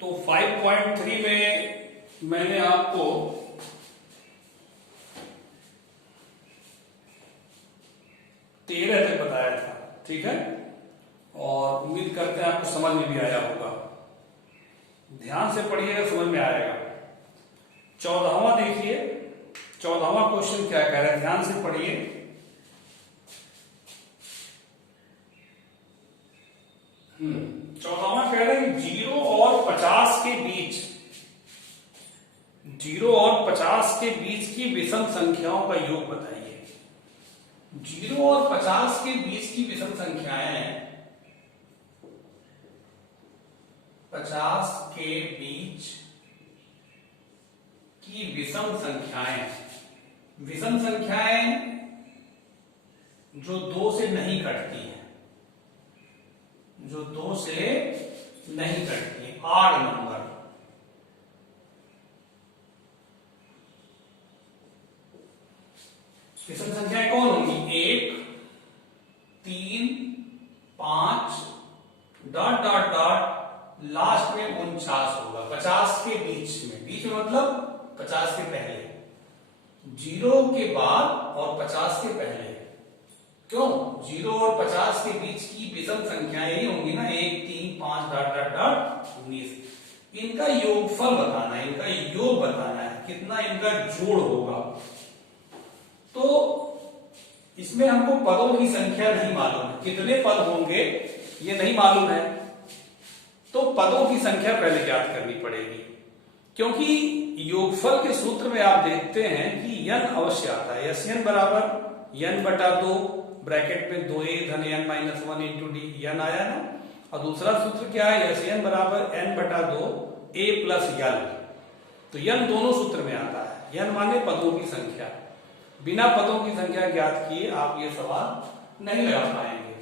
तो 5.3 में मैंने आपको तेरह तक बताया था, ठीक है, और उम्मीद करते हैं आपको समझ में भी आया होगा। ध्यान से पढ़िएगा, समझ में आएगा। 14वां देखिए, 14वां क्वेश्चन क्या कह रहा है, ध्यान से पढ़िए। चौदहवां कह रहा है कि 0 और 50 के बीच, 0 और 50 के बीच की विषम संख्याओं का योग बताइए। 0 और 50 के बीच की विषम संख्याएं, 50 के बीच की विषम संख्याएं, विषम संख्याएं जो 2 से नहीं कटती हैं, जो 2 से नहीं कटती है, आड नंबर। विषम संख्याएं कौन होंगी? 1, 3, 5 डॉट डॉट डॉट लास्ट में 49 होगा। 50 के बीच में, बीच में मतलब 50 के पहले, 0 के बाद और 50 के पहले। क्यों? 0 और 50 के बीच की विषम संख्याएं ही होंगी ना, 1, 3, 5 डॉट डॉट डॉट 19। इनका योगफल बताना है, इनका योग बताना है, कितना इनका जोड़ होगा। तो इसमें हमको पदों की संख्या नहीं मालूम है, कितने पद होंगे ये नहीं मालूम है, तो पदों की संख्या पहले ज्ञात करनी पड़ेगी। क्योंकि योगफल के सूत्र में आप देखते हैं कि n अवश्य आता है, SN बराबर n बटा 2 ब्रैकेट में 2a धन n minus 1 into D, n आया ना। और दूसरा सूत्र क्या है? SN बराबर n बटा 2 a प्लस n। तो n दोनों सूत्र में आता है। n माने पदों की संख्या। बिना पदों की संख्या ज्ञात किए आप ये सवाल नहीं लगा पाएंगे।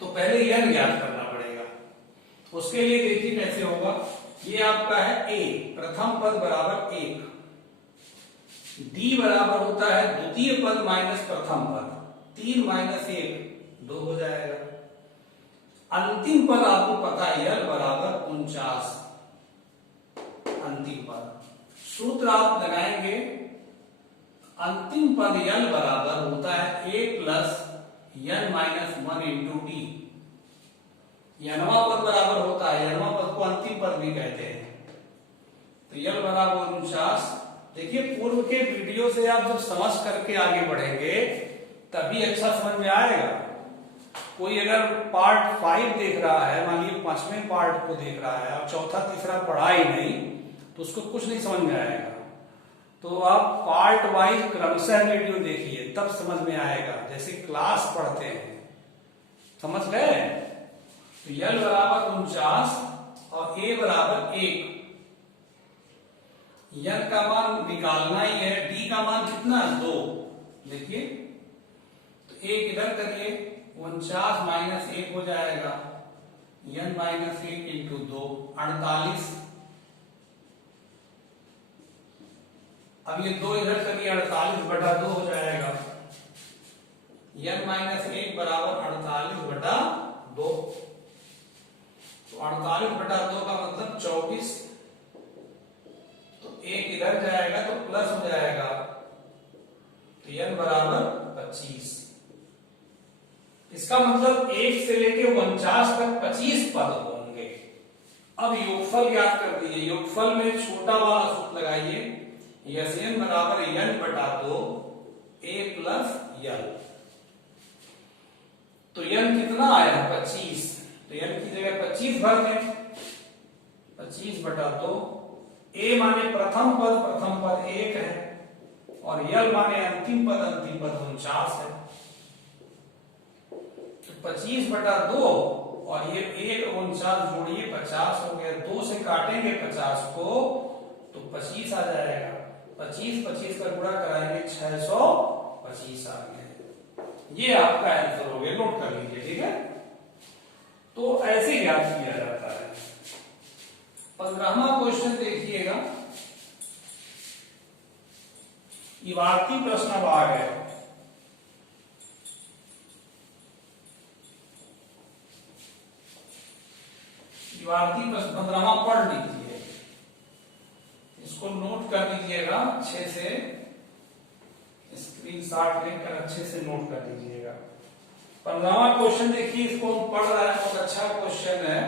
तो पहले n ज्ञात करना पड़ेगा। उसके लिए देखिए कैसे होगा। ये आपका है a, प्रथम पद बराबर 1, d बराबर होता है द्वितीय पद माइनस प्रथम पद, 3 माइनस 1 2 हो जाएगा। अंतिम पद आपको पता है l बराबर 49, अंतिम पद। सूत्र आप लगाएंगे, अंतिम पद l बराबर होता है a plus n minus 1 into D. यनवा पद बराबर होता है, यनवा पद को अंतिम पद भी कहते हैं। तो l बराबर 49। देखिए पूर्व के वीडियो से आप जब समझ करके आगे बढ़ेंगे तभी अच्छा समझ में आएगा। कोई अगर पार्ट 5 देख रहा है, मान लीजिए 5वें पार्ट को देख रहा है और चौथा तीसरा पढ़ा ही नहीं, तो उसको कुछ नहीं समझ में आएगा। तो आप पार्ट वाइज क्रमशः वीडियो देखिए, तब समझ में आएगा, जैसे क्लास पढ़ते हैं। समझ गए? तो l बराबर 49 और a बराबर 1। n का मान निकालना ही है, d का मान कितना? 2। देखिए तो 1 इधर करिए, 49 माइनस 1 हो जाएगा n माइनस 1 इंटू 2, 48। अब ये 2 इधर करिए, 48 बटा 2 हो जाएगा। n माइनस 1 बराबर 48 बटा 2। तो 48 बटा 2 का मतलब 24। तो 1 इधर जाएगा तो प्लस हो जाएगा, तो n बराबर 25। इसका मतलब 1 से लेके 49 तक 25 पद होंगे। अब योगफल ज्ञात कर दीजिए। योगफल में छोटा वाला सूत्र लगाइए, SN बराबर n बटा 2 a प्लस n। तो n कितना आया? 25। तो n की जगह 25 भर दें, 25 बटा 2। a माने प्रथम पद 1 है, और l माने अंतिम पद 49 है। तो 25 बटा 2 और ये 1 49 जोड़िए, 50 हो गया। 2 से काटेंगे 50 को तो 25 आ जाएगा। 25 का गुणा कराएंगे, 625 आ गया। ये आपका आंसर हो गया, नोट कर लीजिए, ठीक है। तो ऐसे ज्ञात किया जाता है। 15वां क्वेश्चन देखिएगा, इबारती प्रश्न अब आ गए। इबारती प्रश्न 15वां पढ़ लीजिए, इसको नोट कर लीजिएगा अच्छे से, स्क्रीनशॉट लेकर अच्छे से नोट कर लीजिएगा। 15वां क्वेश्चन देखिए, इसको हम पढ़ रहे हैं, बहुत अच्छा क्वेश्चन है,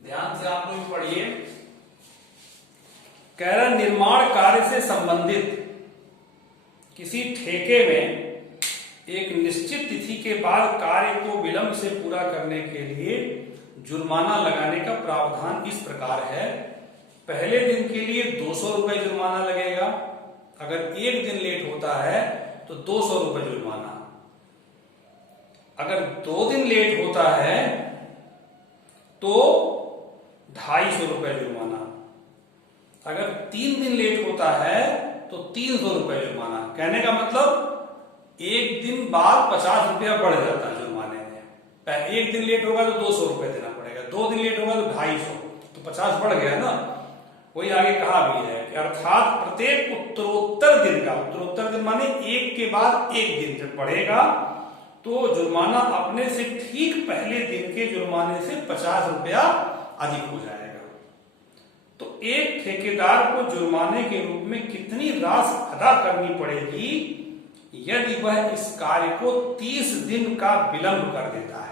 ध्यान से आप लोग पढ़िए। कह रहा निर्माण कार्य से संबंधित किसी ठेके में एक निश्चित तिथि के बाद कार्य को विलंब से पूरा करने के लिए जुर्माना लगाने का प्रावधान इस प्रकार है। पहले दिन के लिए 200 रुपए जुर्माना लगेगा, अगर एक दिन लेट होता है तो 200 रुपए जुर्माना, अगर 2 दिन लेट होता है तो 250 रुपए जुर्माना, अगर 3 दिन लेट होता है तो 300 रुपए जुर्माना। कहने का मतलब एक दिन बाद 50 रुपया बढ़ जाता है जुर्माने में। एक दिन लेट होगा तो 200 रुपए देना पड़ेगा, 2 दिन लेट होगा तो 250, तो 50 बढ़ गया ना। वही आगे कहा भी है कि अर्थात प्रत्येक उत्तरोत्तर दिन का, उत्तरोत्तर दिन माने एक के बाद एक दिन जब बढ़ेगा तो जुर्माना अपने से ठीक पहले दिन के जुर्माने से 50 रुपया अधिक हो जाएगा। तो एक ठेकेदार को जुर्माने के रूप में कितनी राशि अदा करनी पड़ेगी यदि वह इस कार्य को 30 दिन का विलंब कर देता है?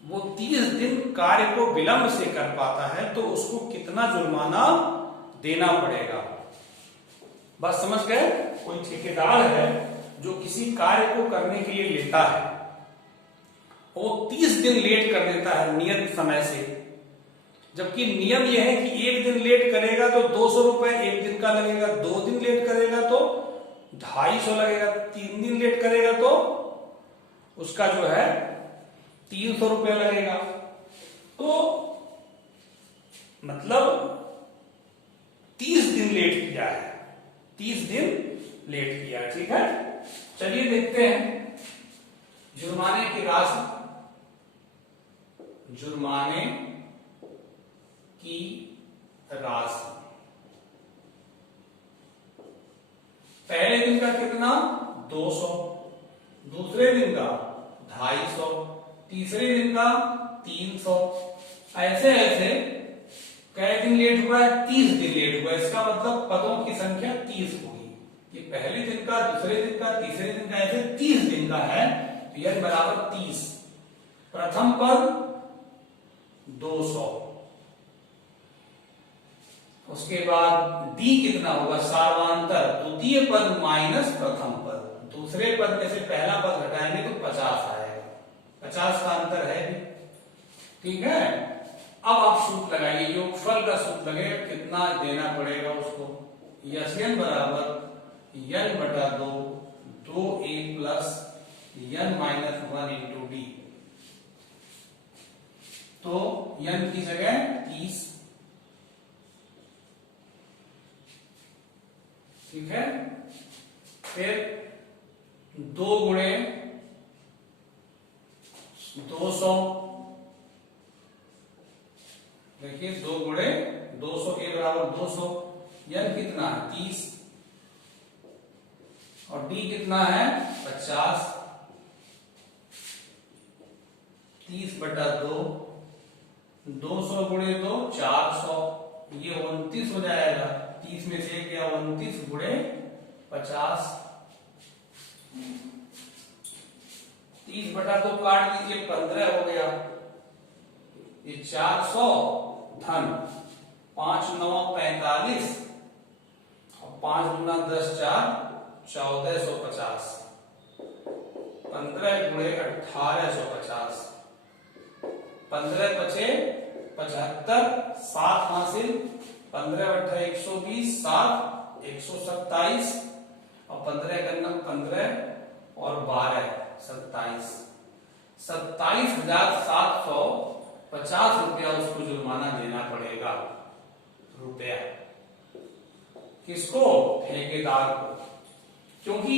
वो 30 दिन कार्य को विलंब से कर पाता है तो उसको कितना जुर्माना देना पड़ेगा? बस समझ गए? कोई ठेकेदार है जो किसी कार्य को करने के लिए लेता है, वो 30 दिन लेट कर देता है नियत समय से, जबकि नियम यह है कि एक दिन लेट करेगा तो 200 रुपए एक दिन का लगेगा, 2 दिन लेट करेगा तो 250 लगेगा, 3 दिन लेट करेगा तो उसका जो है 300 रुपया लगेगा। तो मतलब 30 दिन लेट किया है, 30 दिन लेट किया है, ठीक है। चलिए देखते हैं जुर्माने की राशि। जुर्माने की राशि पहले दिन का कितना? 200, दूसरे दिन का 250, तीसरे दिन का 300, ऐसे ऐसे कई दिन लेट हुआ है? 30 दिन लेट हुआ है। इसका मतलब पदों की संख्या 30 होगी। ये पहले दिन का, दूसरे दिन का, तीसरे दिन का, ऐसे 30 दिन का है, तो यह बराबर 30। प्रथम पद 200, उसके बाद डी कितना होगा? सार्वांतर, द्वितीय पद माइनस प्रथम पद, दूसरे पद में से पहला पद घटाएंगे तो 50 आएगा, 50 का अंतर है, ठीक है। अब आप सूत्र लगाइए, योगफल का सूत्र लगेगा, कितना देना पड़ेगा उसको। यन बराबर n बटा 2, 2a plus n minus 1 into D. तो n की जगह 30, ठीक है। फिर 2 गुणे 200, देखिए 2 गुणे 200 के बराबर 200, n कितना है? 30, और d कितना है? 50, 30 बटा 2, 200 गुणे 2 400, ये 29 हो जाएगा। 30 में से क्या? 29 गुणे 50, 30 बटा 2 काट दीजिए, 15 हो गया। ये 400 धन 5 9 45, और 5 गुना 10 4 1450, 15 गुणे 1850, 15 बचे 75, 7 हासिल, 15 बटा 120, 7 127, और 15 करना 15 और 12 27, 27,750 रुपया उसको जुर्माना देना पड़ेगा। रुपया किसको? ठेकेदार को, क्योंकि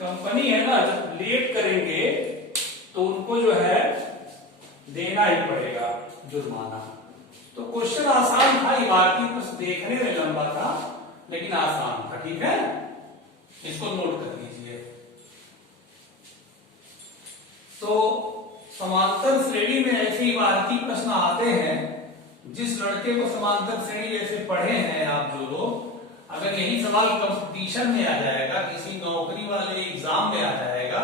कंपनी है ना, जब लेट करेंगे तो उनको जो है देना ही पड़ेगा जुर्माना। तो क्वेश्चन आसान था, इबारती प्रश्न देखने में लंबा था लेकिन आसान था, ठीक है। इसको नोट कर लीजिए। तो समांतर श्रेणी में ऐसे इबारती प्रश्न आते हैं जिस लड़के को समांतर श्रेणी जैसे पढ़े हैं आप जो लोग, अगर यही सवाल कंपटीशन में आ जाएगा, किसी नौकरी वाले एग्जाम में आ जाएगा,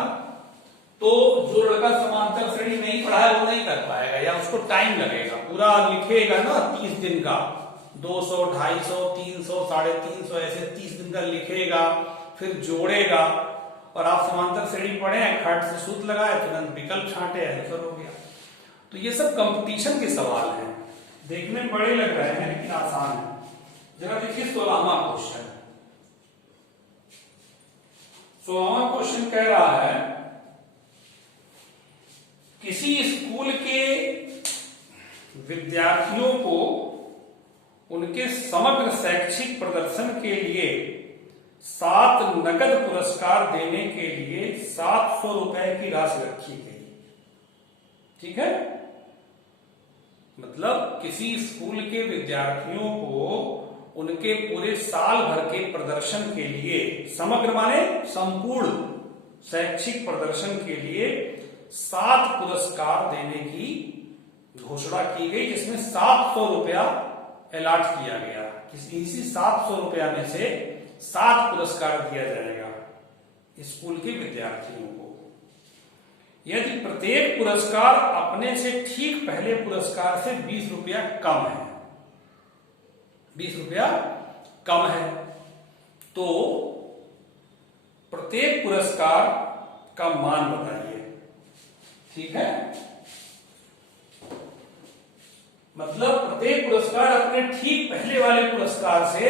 तो जो लड़का समांतर श्रेणी नहीं पढ़ा है वो नहीं कर पाएगा, या उसको टाइम लगेगा। पूरा लिखेगा ना 30 दिन का, 200, 250, 300, 350 ऐसे 30 दिन का लिखेगा, फिर जोड़ेगा। और आप समांतर श्रेणी पढ़े हैं, खट से सूत्र लगाए, तुरंत विकल्प छांटे, आंसर हो गया। तो ये सब कंपटीशन के सवाल हैं, देखने में बड़े लग रहे हैं लेकिन आसान है। जरा देखिए 16वां क्वेश्चन। 16वां क्वेश्चन कह रहा है किसी स्कूल के विद्यार्थियों को उनके समग्र शैक्षिक प्रदर्शन के लिए 7 नकद पुरस्कार देने के लिए 700 रुपए की राशि रखी गई। ठीक है, मतलब किसी स्कूल के विद्यार्थियों को उनके पूरे साल भर के प्रदर्शन के लिए, समग्र माने संपूर्ण शैक्षिक प्रदर्शन के लिए 7 पुरस्कार देने की घोषणा की गई, जिसमें 700 रुपया अलॉट किया गया। इसी 700 रुपया में से 7 पुरस्कार दिया जाएगा स्कूल के विद्यार्थियों को। यदि प्रत्येक पुरस्कार अपने से ठीक पहले पुरस्कार से 20 रुपया कम है, 20 रुपया कम है, तो प्रत्येक पुरस्कार का मान बताइए। ठीक है, मतलब प्रत्येक पुरस्कार अपने ठीक पहले वाले पुरस्कार से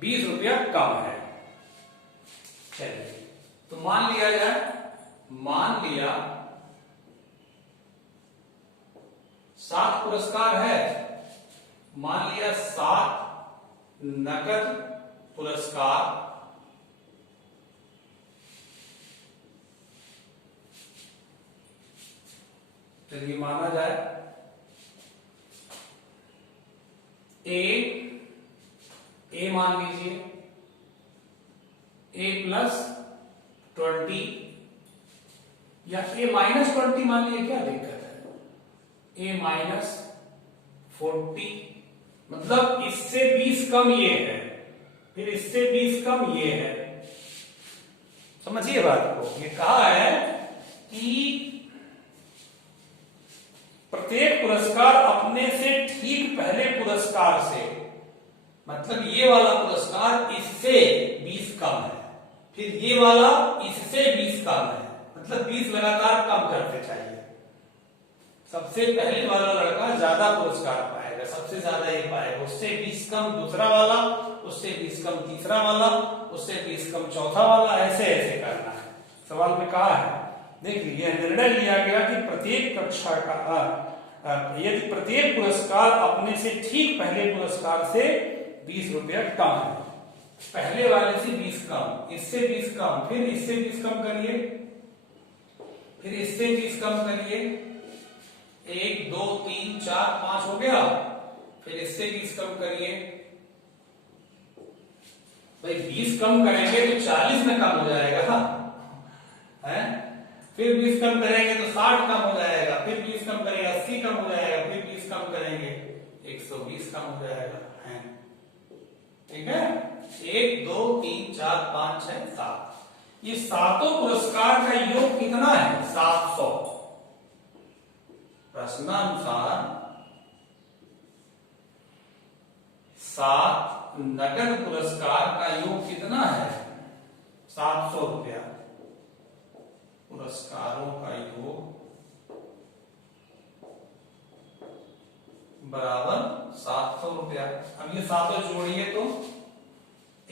20 रुपया कम है। चलिए, तो मान लिया जाए, मान लिया 7 पुरस्कार है, मान लिया 7 नकद पुरस्कार चलिए माना जाए। ए मान लीजिए A+20 या A-20 मान लीजिए, क्या दिक्कत है, A-40, मतलब इससे 20 कम ये है, फिर इससे 20 कम ये है। समझिए बात को, ये कहा है कि प्रत्येक पुरस्कार अपने से ठीक पहले पुरस्कार से, मतलब ये वाला पुरस्कार इससे 20 कम है, फिर ये वाला इससे 20 कम है, मतलब 20 लगातार कम करते चाहिए। सबसे पहले वाला लड़का ज्यादा पुरस्कार पाएगा, सबसे ज्यादा ये पाएगा, उससे 20 कम दूसरा वाला, उससे 20 कम तीसरा वाला, उससे 20 कम चौथा वाला, ऐसे ऐसे करना है। सवाल में कहा है, देखिए यह निर्णय लिया गया कि प्रत्येक कक्षा का यदि प्रत्येक पुरस्कार अपने से ठीक पहले पुरस्कार से 20 रुपया कम है, पहले वाले से 20 कम, इससे 20 कम, फिर इससे 20 कम करिए, फिर इससे 20 कम करिए, 1 2 3 4 5 हो गया, फिर इससे 20 कम करिए। भाई 20 कम करेंगे तो 40 में कम हो जाएगा, है? फिर 20 कम करेंगे तो 60 कम हो जाएगा, फिर 20 कम करेंगे 80 कम हो जाएगा, फिर 20 कम करेंगे 120 कम हो जाएगा, है? ठीक है, 1 2 3 4 5 6 7, ये सातों पुरस्कार का योग कितना है? 700। प्रश्नानुसार 7 नकद पुरस्कार का योग कितना है? 700 रुपया। पुरस्कारों का योग बराबर 700 रुपया। अब ये सातों जोड़िए तो A+,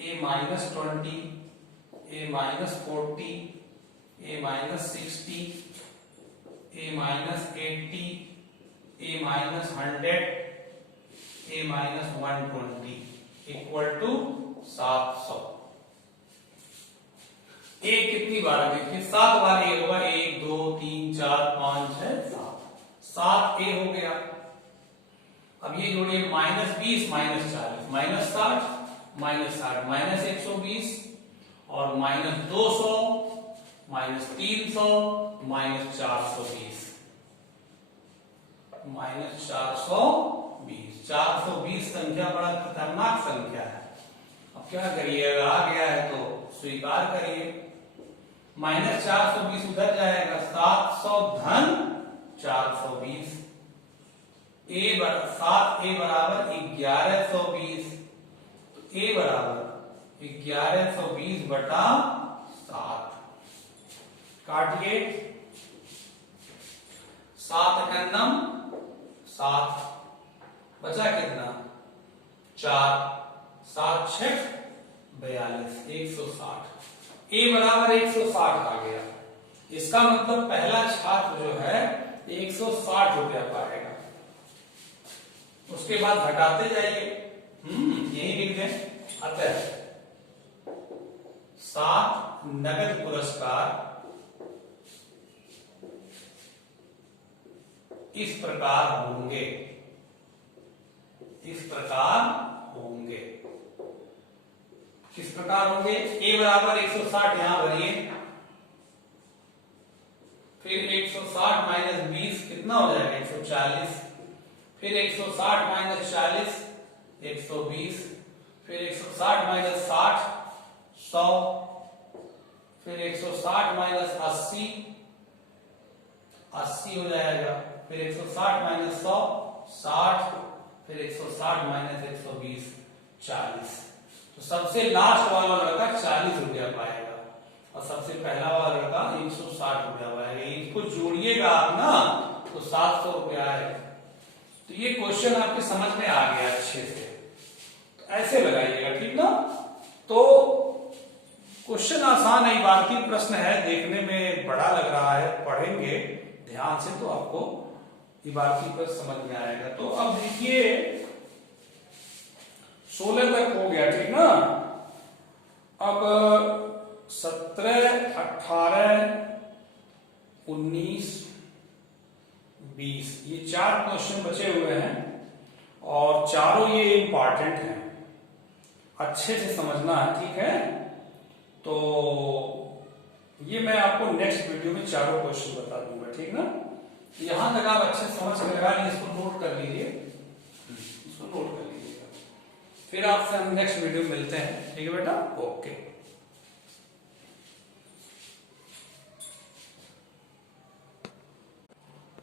A-20, A-40, A-60, A-80, A-100, A-120 equal to 700। ए कितनी बार देखिए, 7 बार ए होगा, 1 2 3 4 5 6 7, 7 ए हो गया। अब ये जोड़िए -20 -40 -60 -60 -120 और -200 -300 -420। -420। 420 संख्या बड़ा खतरनाक संख्या है। अब क्या करिएगा, आ गया है तो स्वीकार करिए। -420 उधर जाएगा, 700 धन 420, 7 a बराबर 1120, तो a बराबर 1120 बटा 7। काटिए, 7 एकम 7, बचा कितना 4, 7 6 42, 160। a बराबर 160 आ गया। इसका मतलब पहला छात्र जो है 160 रुपया पाएगा। उसके बाद घटाते जाइए, यही लिख दें। अतः 7 नगद पुरस्कार इस प्रकार होंगे, इस प्रकार होंगे। किस प्रकार होंगे? a बराबर 160 यहां भरिए, फिर 160 माइनस 20 कितना हो जाएगा 140, फिर 160 माइनस 40 120, फिर 160 माइनस 60 100, फिर 160 माइनस 80 80 हो जाएगा, फिर 160 माइनस 100 60, फिर 160 माइनस 120 40। तो सबसे लास्ट वाला लड़का 40 रुपया पाएगा और सबसे पहला वाला लड़का 160 रुपया पाएगा। इनको जोड़िएगा आप ना तो 700 रुपया आएगा। तो ये क्वेश्चन आपके समझ में आ गया अच्छे से, तो ऐसे लगाइएगा, ठीक ना। तो क्वेश्चन आसान है, इबारती प्रश्न है, देखने में बड़ा लग रहा है, पढ़ेंगे ध्यान से तो आपको इबारती प्रश्न समझ में आएगा। तो अब देखिए 16 तक हो गया, ठीक ना। अब 17 18 19 20 ये 4 क्वेश्चन बचे हुए हैं और चारों ये इंपॉर्टेंट हैं, अच्छे से समझना है, ठीक है। तो ये मैं आपको नेक्स्ट वीडियो में चारों क्वेश्चन बता दूंगा, ठीक ना। यहां तक आप अच्छे समझ में लगा लीजिए, इसको नोट कर लीजिए, इसको नोट कर लीजिएगा। फिर आपसे हम नेक्स्ट वीडियो में मिलते हैं, ठीक है बेटा, ओके।